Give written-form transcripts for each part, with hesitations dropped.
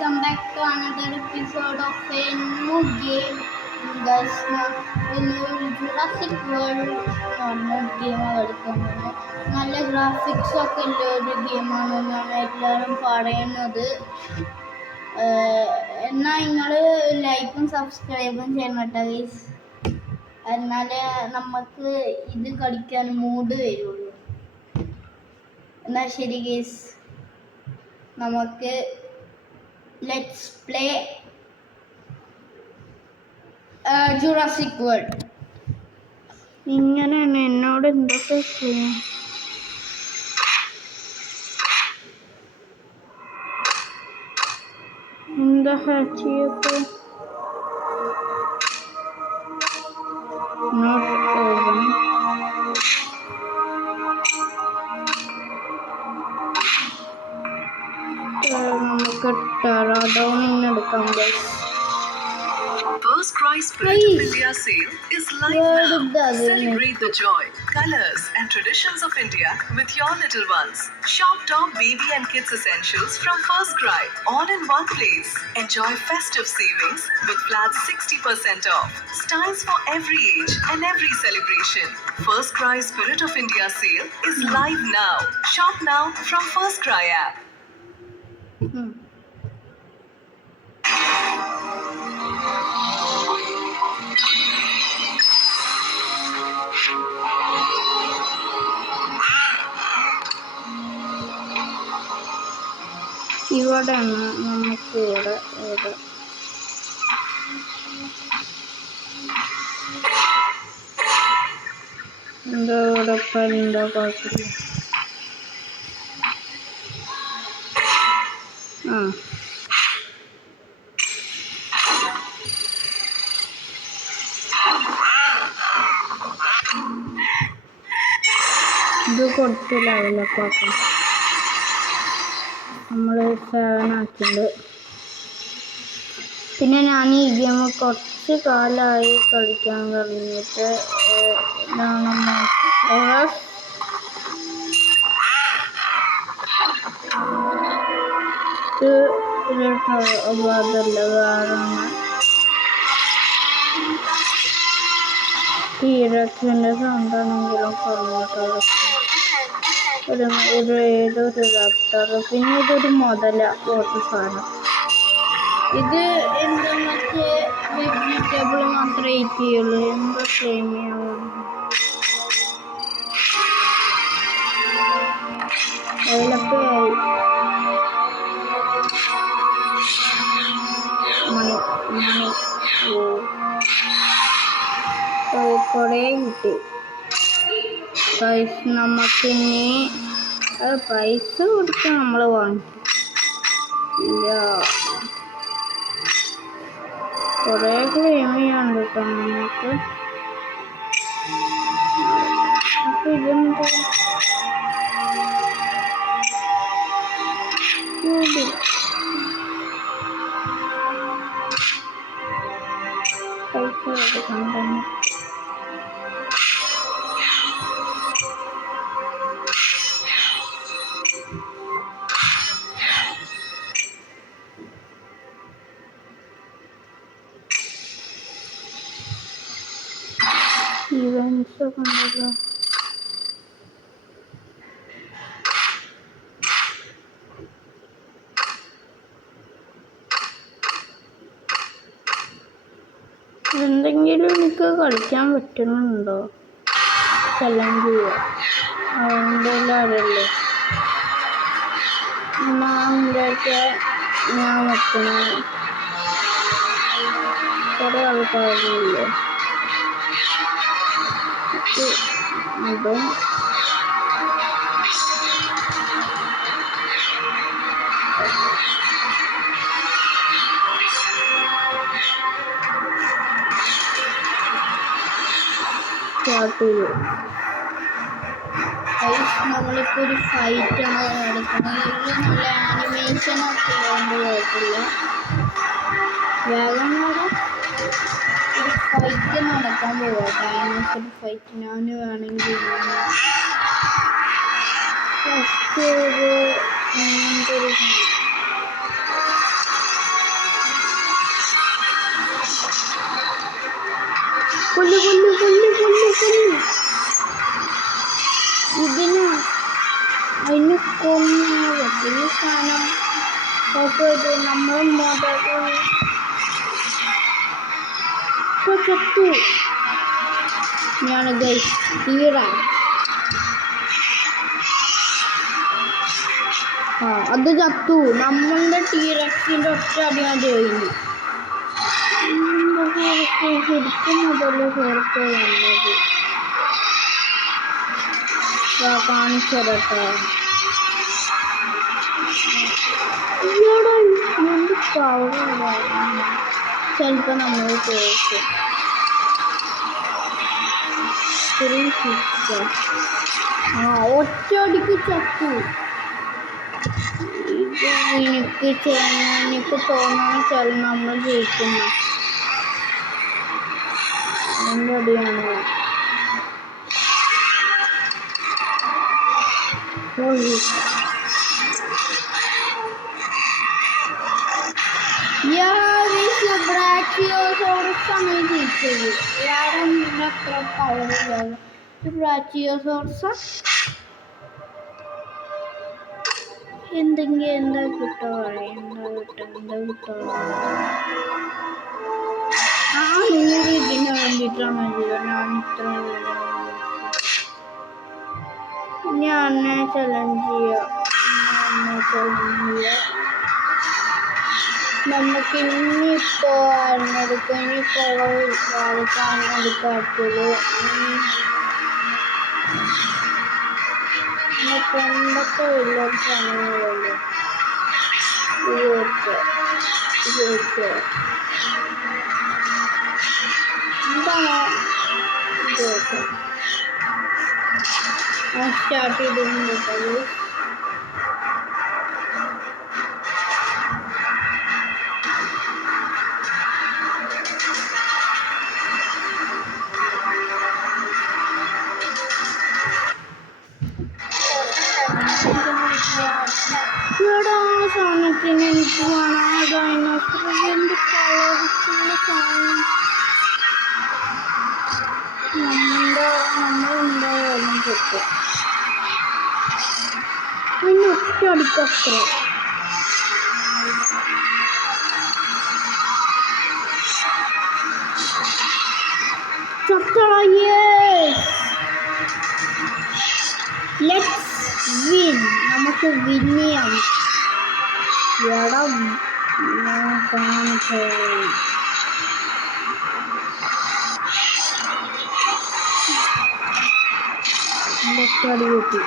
welcome back to another episode of a new game, guys. Jurassic World normal game കളിക്കുന്നത് നല്ല graphics ഒക്കെ ഉള്ള ഒരു ഗെയിമാണെന്നാണ് എല്ലാവരും പറയുന്നത്. എന്നാൽ നിങ്ങൾ ലൈക്കും സബ്സ്ക്രൈബും ചെയ്യണം കേട്ടോ ഗൈസ്, എന്നാലേ നമുക്ക് ഇത് കളിക്കാൻ മൂഡ് വരുള്ളൂ. എന്നാൽ ശരി ഗൈസ്, നമുക്ക് let's play Jurassic World. ഇങ്ങനെയാണ് എന്നോട് എന്തൊക്കെ ചെയ്യാം. എന്താ ഹാച്ചിയൊക്കെ നോട്ട് ഓപ്പൺ. നമുക്ക് ടെറാഡോണിന് എടുക്കാം guys. First Cry Spirit of India sale is live now. Celebrate the joy, colors and traditions of India with your little ones. Shop top baby and kids essentials from First Cry all in one place. Enjoy festive savings with flat 60% off. Styles for every age and every celebration. First Cry Spirit of India sale is live now. Shop now from First Cry app. ഇവിടെയാണ് നമുക്ക് ഇവിടെ എന്താ ഇവിടെ എന്താ കുഴപ്പമില്ല. ഇത് കൊടുത്ത് level up ആക്കാം. നമ്മൾ 7 ആക്കിയിട്ടുണ്ട്. പിന്നെ ഞാൻ ഈ ഗെയിം കുറച്ച് കാലമായി കളിക്കാൻ തുടങ്ങിയിട്ട് അതല്ല കാരണം തീരത്തിൻ്റെ സൗണ്ടാണെങ്കിലും പറഞ്ഞിട്ടുള്ളത് ഏതൊരു റാപ്റ്റർ. പിന്നെ ഇതൊരു മുതല പോലത്തെ സാധനം. ഇത് എന്താ മറ്റേ വെജിറ്റബിൾ മാത്രമേ ഈറ്റ് ചെയ്യുള്ളൂ. എന്താ സേമിയാവും ഡെവലപ്പായി കുറേ കിട്ടി. പൈസ നമുക്കിനി പൈസ കൊടുത്ത് നമ്മൾ വാങ്ങിക്കില്ല. കുറേ ക്ലെയിം ചെയ്യാണ്ട് കേട്ടോ നമുക്ക്. അപ്പം ഇതെന്താ പൈസ കൊടുക്കാൻ തന്നെ. ഇവൻസ് ഒക്കെ ഉണ്ടല്ലോ. എന്തെങ്കിലും എനിക്ക് കളിക്കാൻ പറ്റുന്നുണ്ടോ? ചലഞ്ച് ചെയ്യുക എന്തെങ്കിലും അറിയല്ലേ. ഞാൻ വെക്കണ കുറേ ആൾക്കാരില്ലേ. അതും സ്റ്റാർട്ട് ചെയ്തു. നമ്മളിപ്പോൾ ഒരു ഫൈറ്റാണ് നടക്കുന്നത്. നല്ല ആനിമേഷനൊക്കെ ഉള്ളതുകൊണ്ട് കുഴപ്പമില്ല. വേഗം ഒരു ഫൈറ്റ് നടക്കാൻ പോവാം. ഡൈനോസർ ഫൈറ്റ് ഞാൻ വേണമെങ്കിൽ ഫസ്റ്റ് ഒരു കൊല്ലു കൊല്ലു കൊല്ലു കൊല്ലു കൊല്ലു. അതിന് കൊന്നത് ഈ സാധനം നമ്മൾ ചത്തു. ഞാൻ ഗൈസ് തീരാൻ അത് ചത്തു. നമ്മളുടെ ടീറക്സിന്റെ ഒറ്റ അടിയാണ് കഴിഞ്ഞു. ശരിക്കും മുതല് ചേർത്ത് വന്നത് കാണിച്ചരട്ടെ. ചിലപ്പോ നമ്മൾ ചേർത്ത് ഒറ്റയടിക്ക് ചത്തു. എനിക്ക് തോന്നാൻ ചില നമ്മൾ ജയിക്കുന്നു. എൻ്റെ അടിയാണ്. ബ്രാച്ചിയോസോറസാണ് ജയിച്ചത്. വേറെ അത്ര പവറില്ല. ബ്രാച്ചിയോസോറസ എന്തെങ്കിലും എന്താ കിട്ടോ ആ 100 ഇതിന് വേണ്ടിയിട്ടാണ് ഞാൻ ഇത്ര ഞാൻ ചലഞ്ച് ചെയ്യാം. നമുക്ക് ഇനിയിപ്പോ എടുക്കാം. ഇനിയിപ്പോ എടുക്കാത്തത് പണ്ടത്തെ വലിയ സമയങ്ങളുള്ളൂ. എന്താണോ സ്റ്റാർട്ട് ചെയ്തിട്ടുള്ളത്. ഇവിടെ ആ സാധനത്തിന് എനിക്ക് വേണം. ആ ഡൈനോസറിൻ്റെ കളർഫുള്ള സാധനം നമ്മളുണ്ടായാലും കിട്ടും. അതിന് ഒറ്റ അടിക്കത്ര നമുക്ക് വിൻ ചെയ്യാം. എത്ര അടി കിട്ടി?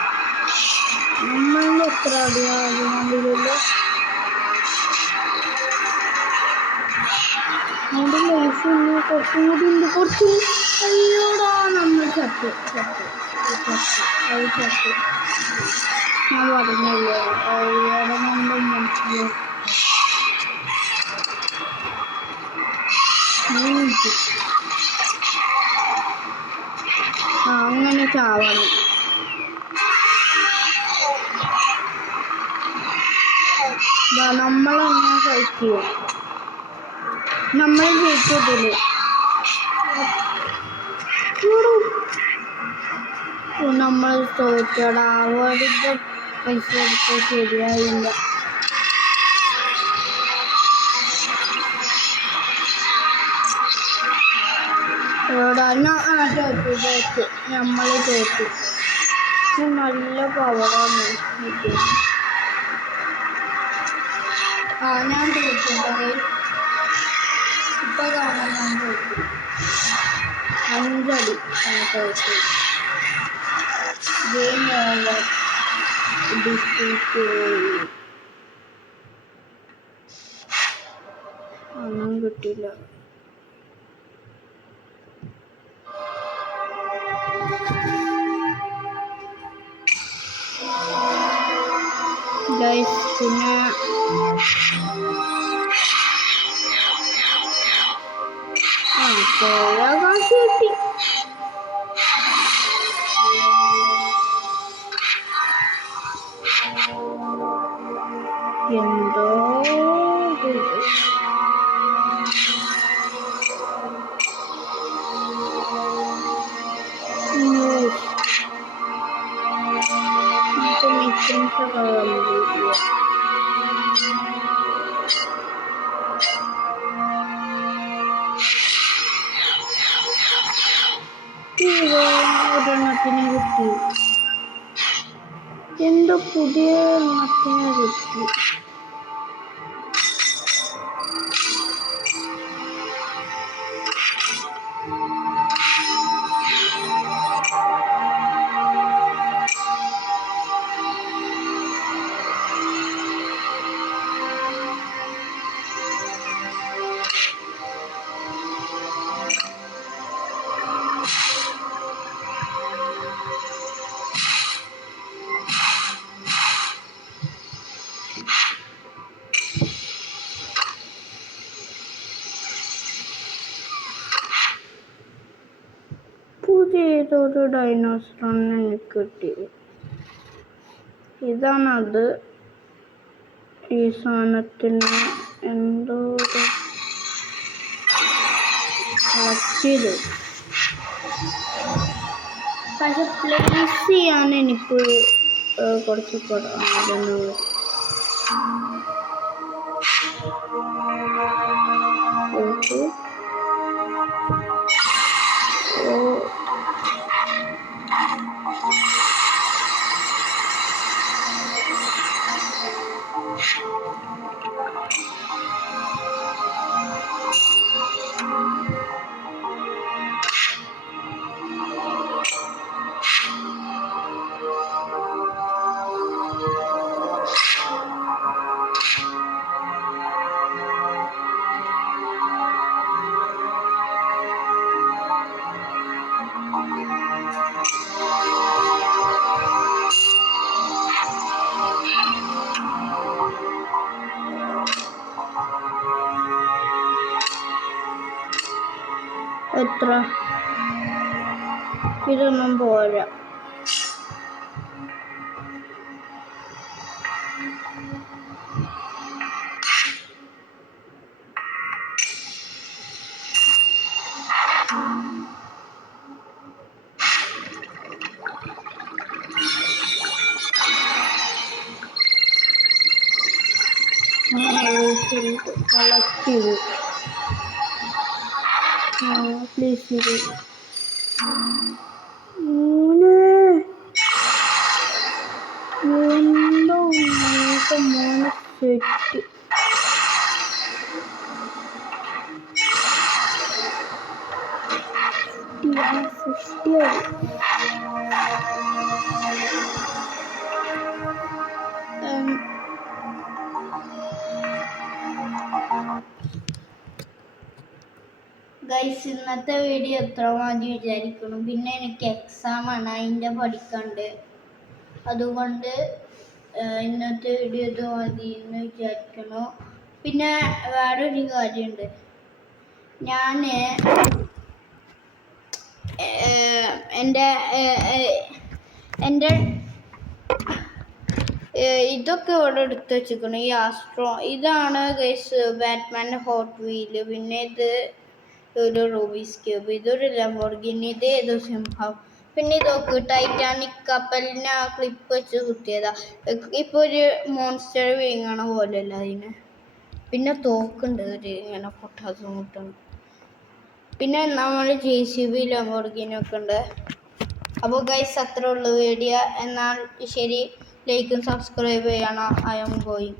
നമ്മളുടെ എത്ര അടിയാകുന്നില്ലല്ലോ. അതിൻ്റെ ലൈഫ് കുറച്ചും കൂടി ഉണ്ട്. കുറച്ചും അയ്യോടാ നമ്മൾ ചത്തു. ഞാൻ പറഞ്ഞല്ലോ അയ്യോടെ നമ്മൾ മനസ്സിലാക്കി. അങ്ങനെ ചാവണം. നമ്മളെങ്ങനെ ഫൈറ്റ് ചെയ്യും? നമ്മൾ ജയിച്ചിട്ടില്ല. നമ്മൾ തോറ്റടാ. അവരുടെ പൈസ എടുത്ത് ശരിയായില്ല. തോറ്റു. നമ്മൾ തോറ്റു. നല്ല പവറാണ്. ഞാൻ തോറ്റുണ്ടത്. ഇപ്പൊ കാണാൻ ഞാൻ തോറ്റു. 5 അടി തോറ്റു. Game over. ഒന്നും കിട്ടില്ല. ഗൈസ് പിന്നെ കാശ് കിട്ടി. എന്തോ കിട്ടി. എന്തോ പുതിയ മത്തിനെ കിട്ടി. പുതിയതൊരു ഡൈനോസറാണ് എനിക്ക് കിട്ടിയത്. ഇതാണത്. ഈ സാധനത്തിന് എന്തോ കളക്ട് പക്ഷെ പ്ലേസ് ചെയ്യാൻ എനിക്ക് കുറച്ച് പാടാണ്. ഓക്കെ എത്ര ഇതൊന്നും പോരാ. കളക്ട് ചെയ്തു. പ്ലീസ് ഇത് എന്തോ മോനെ സെറ്റ്. ഗൈസ്, ഇന്നത്തെ വീഡിയോ എത്ര മതി വിചാരിക്കണം. പിന്നെ എനിക്ക് എക്സാമാണ്, അതിൻ്റെ പഠിക്കാണ്ട്. അതുകൊണ്ട് ഇന്നത്തെ വീഡിയോ ഇത് മതി എന്ന് വിചാരിക്കണം. പിന്നെ വേറൊരു കാര്യമുണ്ട്. ഞാൻ എൻ്റെ ഇതൊക്കെ ഇവിടെ എടുത്ത് വെച്ചിരിക്കണം. ഈ ആസ്ട്രോ ഇതാണ് ഗൈസ് ബാറ്റ്മാൻ്റെ ഹോട്ട് വീല്. പിന്നെ ഇത് ഒരു റൂബിക്സ് ക്യൂബ്, ഇതൊരു ലംബോർഗിനി, ഇത് ഏതോ സിംഹം. പിന്നെ ഇതൊക്കെ ടൈറ്റാനിക് കപ്പലിന് ആ ക്ലിപ്പ് വെച്ച് കുത്തിയതാ. ഇപ്പോൾ ഒരു മോൺസ്റ്റർ വീങ്ങണ പോലെയല്ല അതിന്. പിന്നെ തോക്കുണ്ട് ഒരു ഇങ്ങനെ പൊട്ടാസും കിട്ടണം. പിന്നെ നമ്മൾ JCB ലംബോർഗിനി ഒക്കെ ഉണ്ട്. അപ്പോൾ ഗൈസ് അത്രേ ഉള്ളൂ വീഡിയോ. എന്നാൽ ശരി, ലൈക്കും സബ്സ്ക്രൈബ് ചെയ്യണം. I am going.